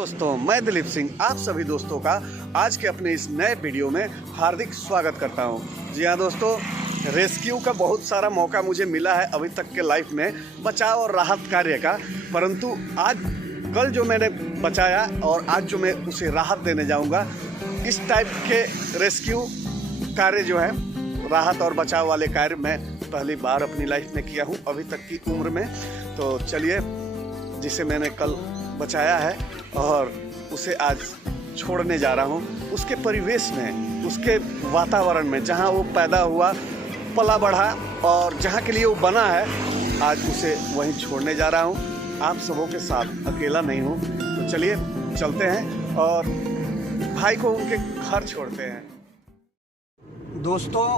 दोस्तों, मैं दिलीप सिंह आप सभी दोस्तों का आज के अपने इस नए वीडियो में हार्दिक स्वागत करता हूं। जी हाँ दोस्तों, रेस्क्यू का बहुत सारा मौका मुझे मिला है अभी तक के लाइफ में, बचाव और राहत कार्य का। परंतु आज कल जो मैंने बचाया और आज जो मैं उसे राहत देने जाऊंगा, इस टाइप के रेस्क्यू कार्य जो है, राहत और बचाव वाले कार्य मैं पहली बार अपनी लाइफ में किया हूँ अभी तक की उम्र में। तो चलिए, जिसे मैंने कल बचाया है और उसे आज छोड़ने जा रहा हूँ, उसके परिवेश में, उसके वातावरण में, जहाँ वो पैदा हुआ, पला बढ़ा और जहाँ के लिए वो बना है, आज उसे वहीं छोड़ने जा रहा हूँ। आप सबों के साथ, अकेला नहीं हूँ। तो चलिए चलते हैं और भाई को उनके घर छोड़ते हैं। दोस्तों,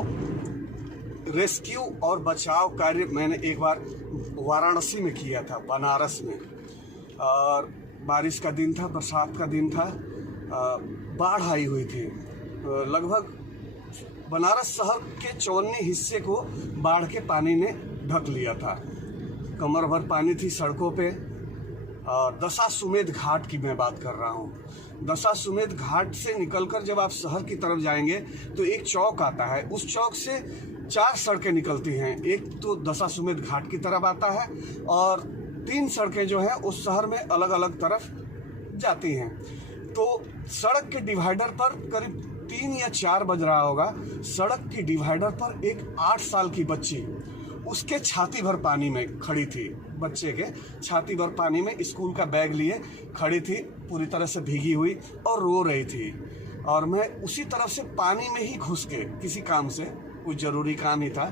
रेस्क्यू और बचाव कार्य मैंने एक बार वाराणसी में किया था, बनारस में। और बारिश का दिन था, बरसात का दिन था, बाढ़ आई हुई थी। लगभग बनारस शहर के 54 हिस्से को बाढ़ के पानी ने ढक लिया था। कमर भर पानी थी सड़कों पे। और दशाश्वमेध घाट की मैं बात कर रहा हूँ। दशाश्वमेध घाट से निकलकर जब आप शहर की तरफ जाएंगे तो एक चौक आता है। उस चौक से 4 सड़कें निकलती हैं। एक तो दशाश्वमेध घाट की तरफ आता है और 3 सड़कें जो है उस शहर में अलग अलग तरफ जाती हैं। तो सड़क के डिवाइडर पर करीब 3 या 4 बज रहा होगा। सड़क की डिवाइडर पर एक 8 साल की बच्ची, उसके छाती भर पानी में खड़ी थी। बच्चे के छाती भर पानी में स्कूल का बैग लिए खड़ी थी, पूरी तरह से भीगी हुई और रो रही थी। और मैं उसी तरफ से पानी में ही घुस के, किसी काम से, कुछ ज़रूरी काम ही था,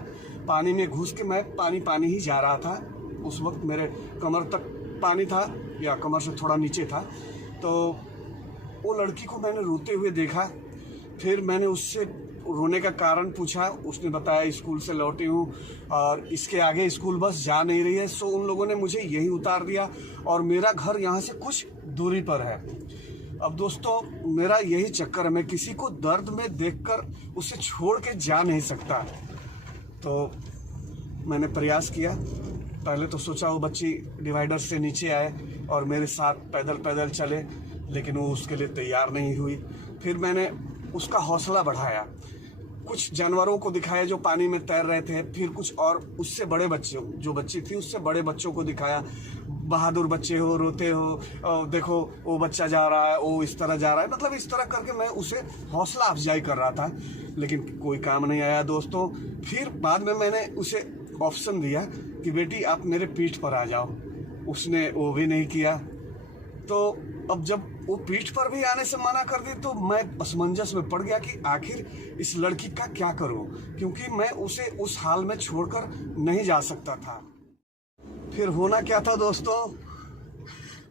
पानी में घुस के मैं पानी ही जा रहा था। उस वक्त मेरे कमर तक पानी था या कमर से थोड़ा नीचे था। तो वो लड़की को मैंने रोते हुए देखा। फिर मैंने उससे रोने का कारण पूछा। उसने बताया स्कूल से लौटी हूँ और इसके आगे स्कूल बस जा नहीं रही है। सो उन लोगों ने मुझे यही उतार दिया और मेरा घर यहाँ से कुछ दूरी पर है। अब दोस्तों, मेरा यही चक्कर है, मैं किसी को दर्द में देखकर उसे छोड़ के जा नहीं सकता। तो मैंने प्रयास किया। पहले तो सोचा वो बच्ची डिवाइडर से नीचे आए और मेरे साथ पैदल पैदल चले, लेकिन वो उसके लिए तैयार नहीं हुई। फिर मैंने उसका हौसला बढ़ाया, कुछ जानवरों को दिखाया जो पानी में तैर रहे थे। फिर कुछ और उससे बड़े बच्चे, जो बच्ची थी उससे बड़े बच्चों को दिखाया। बहादुर बच्चे हो, रोते हो, देखो वो बच्चा जा रहा है, वो इस तरह जा रहा है। मतलब इस तरह करके मैं उसे हौसला अफजाई कर रहा था, लेकिन कोई काम नहीं आया दोस्तों। फिर बाद में मैंने उसे ऑप्शन दिया कि बेटी आप मेरे पीठ पर आ जाओ। उसने वो भी नहीं किया। तो अब जब वो पीठ पर भी आने से मना कर दी तो मैं असमंजस में पड़ गया कि आखिर इस लड़की का क्या करूं, क्योंकि मैं उसे उस हाल में छोड़कर नहीं जा सकता था। फिर होना क्या था दोस्तों,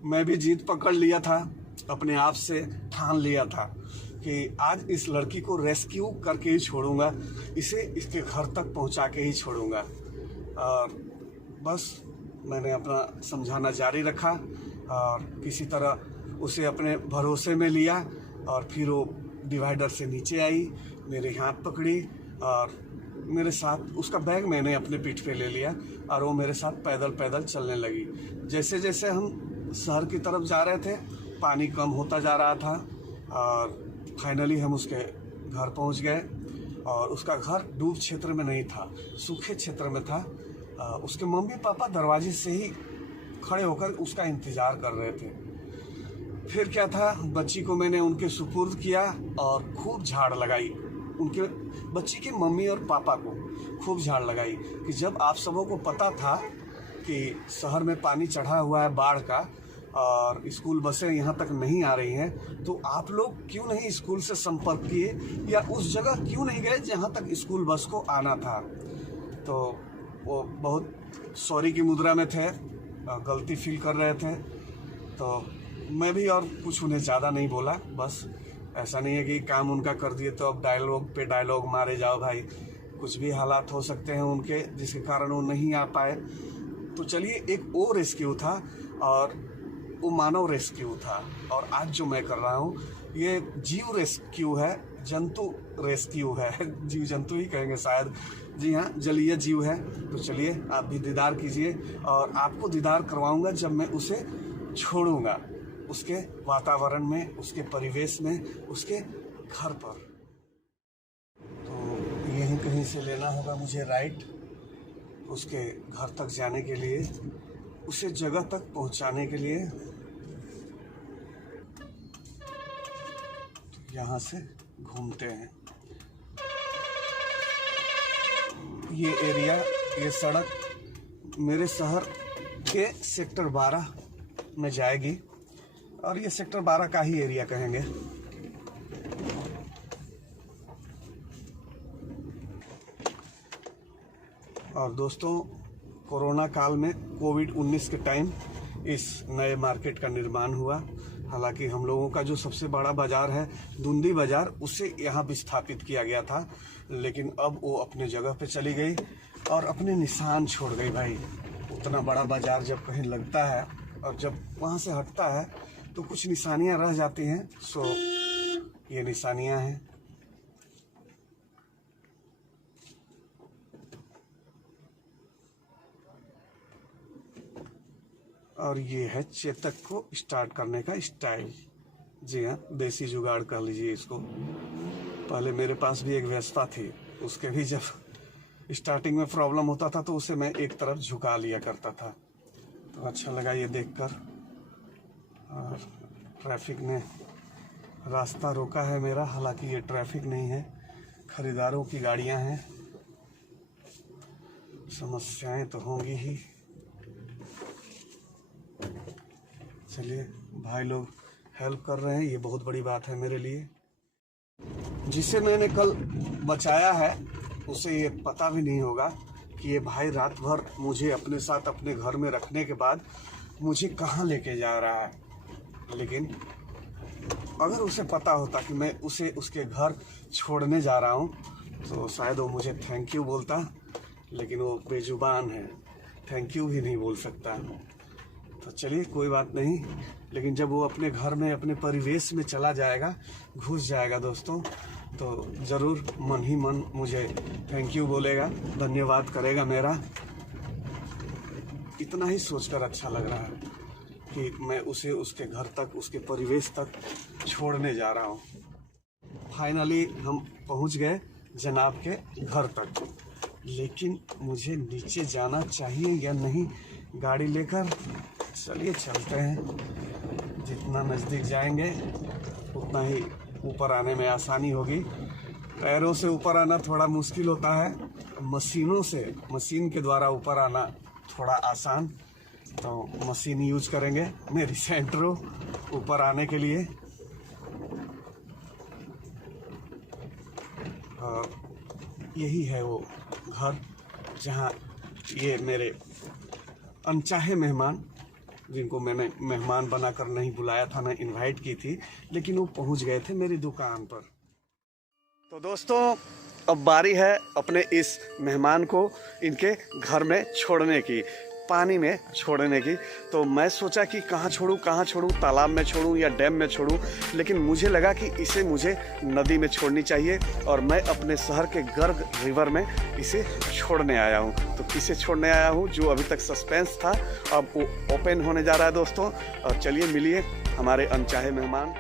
मैं भी जीत पकड़ लिया था, अपने आप से ठान लिया था कि आज इस लड़की को रेस्क्यू करके ही छोड़ूंगा, इसे इसके घर तक पहुंचा के ही छोड़ूंगा। और बस मैंने अपना समझाना जारी रखा और किसी तरह उसे अपने भरोसे में लिया। और फिर वो डिवाइडर से नीचे आई, मेरे हाथ पकड़ी और मेरे साथ, उसका बैग मैंने अपने पीठ पे ले लिया और वो मेरे साथ पैदल पैदल चलने लगी। जैसे जैसे हम शहर की तरफ जा रहे थे, पानी कम होता जा रहा था और फाइनली हम उसके घर पहुंच गए। और उसका घर डूब क्षेत्र में नहीं था, सूखे क्षेत्र में था। उसके मम्मी पापा दरवाजे से ही खड़े होकर उसका इंतज़ार कर रहे थे। फिर क्या था, बच्ची को मैंने उनके सुपुर्द किया और खूब झाड़ लगाई। उनके बच्ची की मम्मी और पापा को खूब झाड़ लगाई कि जब आप सबों को पता था कि शहर में पानी चढ़ा हुआ है बाढ़ का और स्कूल बसें यहाँ तक नहीं आ रही हैं, तो आप लोग क्यों नहीं स्कूल से संपर्क किए या उस जगह क्यों नहीं गए जहाँ तक स्कूल बस को आना था। तो वो बहुत सॉरी की मुद्रा में थे, गलती फील कर रहे थे। तो मैं भी और कुछ उन्हें ज़्यादा नहीं बोला। बस ऐसा नहीं है कि काम उनका कर दिए तो अब डायलॉग पे डायलॉग मारे जाओ भाई। कुछ भी हालात हो सकते हैं उनके, जिसके कारण वो नहीं आ पाए। तो चलिए, एक वो रेस्क्यू था और वो मानव रेस्क्यू था। और आज जो मैं कर रहा हूँ ये जीव रेस्क्यू है, जंतु रेस्क्यू है। जीव जंतु ही कहेंगे शायद। जी हाँ, जलीय जीव है। तो चलिए, आप भी दीदार कीजिए और आपको दीदार करवाऊंगा जब मैं उसे छोड़ूंगा। उसके वातावरण में, उसके परिवेश में, उसके घर पर। तो यहीं कहीं से लेना होगा मुझे राइट, उसके घर तक जाने के लिए, उसे जगह तक पहुंचाने के लिए। तो यहाँ से घूमते हैं। ये एरिया, ये सड़क मेरे शहर के सेक्टर 12 में जाएगी और ये सेक्टर 12 का ही एरिया कहेंगे। और दोस्तों, कोरोना काल में कोविड-19 के टाइम इस नए मार्केट का निर्माण हुआ। हालांकि हम लोगों का जो सबसे बड़ा बाजार है धुंधी बाजार, उसे यहाँ विस्थापित किया गया था, लेकिन अब वो अपने जगह पे चली गई और अपने निशान छोड़ गई। भाई, उतना बड़ा बाजार जब कहीं लगता है और जब वहाँ से हटता है तो कुछ निशानियाँ रह जाती हैं। सो ये निशानियाँ हैं। और ये है चेतक को स्टार्ट करने का स्टाइल। जी हाँ, देसी जुगाड़ कह लीजिए इसको। पहले मेरे पास भी एक वेस्पा थी, उसके भी जब स्टार्टिंग में प्रॉब्लम होता था तो उसे मैं एक तरफ झुका लिया करता था। तो अच्छा लगा ये देखकर। और ट्रैफिक ने रास्ता रोका है मेरा, हालांकि ये ट्रैफिक नहीं है, खरीदारों की गाड़ियां हैं। समस्याएं तो होंगी ही। चलिए, भाई लोग हेल्प कर रहे हैं, ये बहुत बड़ी बात है मेरे लिए। जिसे मैंने कल बचाया है उसे ये पता भी नहीं होगा कि ये भाई रात भर मुझे अपने साथ अपने घर में रखने के बाद मुझे कहाँ लेके जा रहा है। लेकिन अगर उसे पता होता कि मैं उसे उसके घर छोड़ने जा रहा हूँ तो शायद वो मुझे थैंक यू बोलता, लेकिन वो बेजुबान है, थैंक यू भी नहीं बोल सकता। तो चलिए, कोई बात नहीं। लेकिन जब वो अपने घर में, अपने परिवेश में चला जाएगा, घुस जाएगा दोस्तों, तो ज़रूर मन ही मन मुझे थैंक यू बोलेगा, धन्यवाद करेगा मेरा। इतना ही सोचकर अच्छा लग रहा है कि मैं उसे उसके घर तक, उसके परिवेश तक छोड़ने जा रहा हूँ। फाइनली हम पहुँच गए जनाब के घर तक, लेकिन मुझे नीचे जाना चाहिए या नहीं गाड़ी लेकर? चलिए चलते हैं। जितना नज़दीक जाएंगे उतना ही ऊपर आने में आसानी होगी। पैरों से ऊपर आना थोड़ा मुश्किल होता है, मशीन के द्वारा ऊपर आना थोड़ा आसान। तो मशीन यूज करेंगे मेरी सेंट्रो ऊपर आने के लिए। और यही है वो घर जहाँ ये मेरे अनचाहे मेहमान, जिनको मैंने मेहमान बनाकर नहीं बुलाया था, मैं इनवाइट की थी, लेकिन वो पहुंच गए थे मेरी दुकान पर। तो दोस्तों, अब बारी है अपने इस मेहमान को इनके घर में छोड़ने की, पानी में छोड़ने की। तो मैं सोचा कि कहाँ छोड़ूं, तालाब में छोड़ूं या डैम में छोड़ूं, लेकिन मुझे लगा कि इसे मुझे नदी में छोड़नी चाहिए और मैं अपने शहर के गर्ग रिवर में इसे छोड़ने आया हूं। तो किसे छोड़ने आया हूं, जो अभी तक सस्पेंस था, अब वो ओपन होने जा रहा है दोस्तों। और चलिए मिलिए हमारे अनचाहे मेहमान।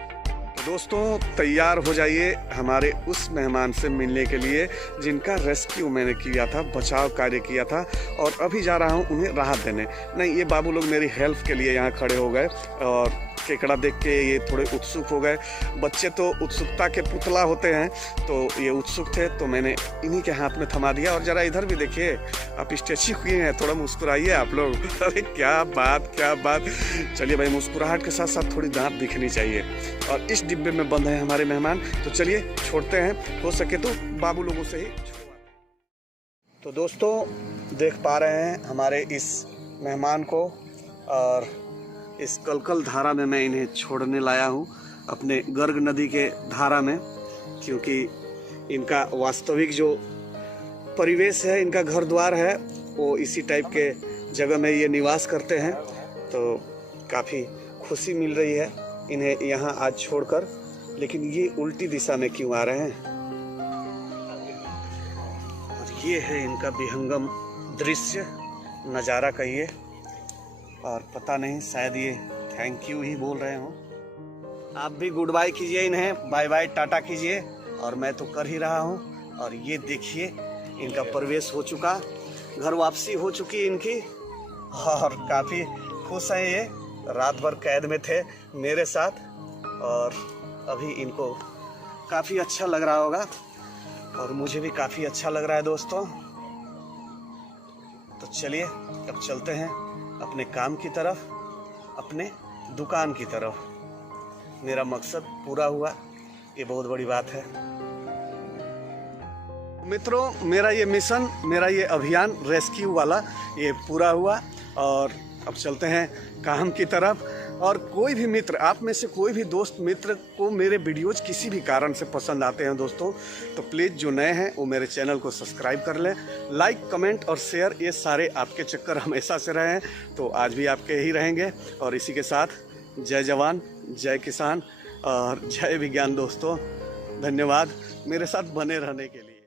तो दोस्तों, तैयार हो जाइए हमारे उस मेहमान से मिलने के लिए जिनका रेस्क्यू मैंने किया था, बचाव कार्य किया था, और अभी जा रहा हूं उन्हें राहत देने। नहीं, ये बाबू लोग मेरी हेल्प के लिए यहाँ खड़े हो गए और केकड़ा देख के ये थोड़े उत्सुक हो गए। बच्चे तो उत्सुकता के पुतला होते हैं, तो ये उत्सुक थे, तो मैंने इन्हीं के हाथ में थमा दिया। और ज़रा इधर भी देखिए, आप स्टेच्यू किए हैं, थोड़ा मुस्कुराइए आप लोग। अरे क्या बात, क्या बात। चलिए भाई, मुस्कुराहट के साथ साथ थोड़ी दांत दिखनी चाहिए। और इस डिब्बे में बंद है हमारे मेहमान, तो चलिए छोड़ते हैं, हो सके तो बाबू लोगों से ही। तो दोस्तों, देख पा रहे हैं हमारे इस मेहमान को, और इस कलकल धारा में मैं इन्हें छोड़ने लाया हूँ, अपने गर्ग नदी के धारा में, क्योंकि इनका वास्तविक जो परिवेश है, इनका घर द्वार है, वो इसी टाइप के जगह में ये निवास करते हैं। तो काफ़ी खुशी मिल रही है इन्हें यहाँ आज छोड़कर। लेकिन ये उल्टी दिशा में क्यों आ रहे हैं? और ये है इनका विहंगम दृश्य, नज़ारा कहिए। और पता नहीं, शायद ये थैंक यू ही बोल रहे हो। आप भी गुड बाय कीजिए, इन्हें बाय बाय टाटा कीजिए। और मैं तो कर ही रहा हूँ। और ये देखिए इनका प्रवेश हो चुका, घर वापसी हो चुकी इनकी, और काफ़ी खुश हैं ये। रात भर कैद में थे मेरे साथ, और अभी इनको काफ़ी अच्छा लग रहा होगा, और मुझे भी काफ़ी अच्छा लग रहा है दोस्तों। तो चलिए अब चलते हैं अपने काम की तरफ, अपने दुकान की तरफ। मेरा मकसद पूरा हुआ, ये बहुत बड़ी बात है मित्रों। मेरा ये मिशन, मेरा ये अभियान रेस्क्यू वाला ये पूरा हुआ, और अब चलते हैं काम की तरफ। और कोई भी मित्र, आप में से कोई भी दोस्त मित्र को मेरे वीडियोज़ किसी भी कारण से पसंद आते हैं दोस्तों, तो प्लीज़ जो नए हैं वो मेरे चैनल को सब्सक्राइब कर लें। लाइक, कमेंट और शेयर, ये सारे आपके चक्कर हमेशा से रहे हैं, तो आज भी आपके ही रहेंगे। और इसी के साथ जय जवान, जय किसान और जय विज्ञान दोस्तों। धन्यवाद मेरे साथ बने रहने के लिए।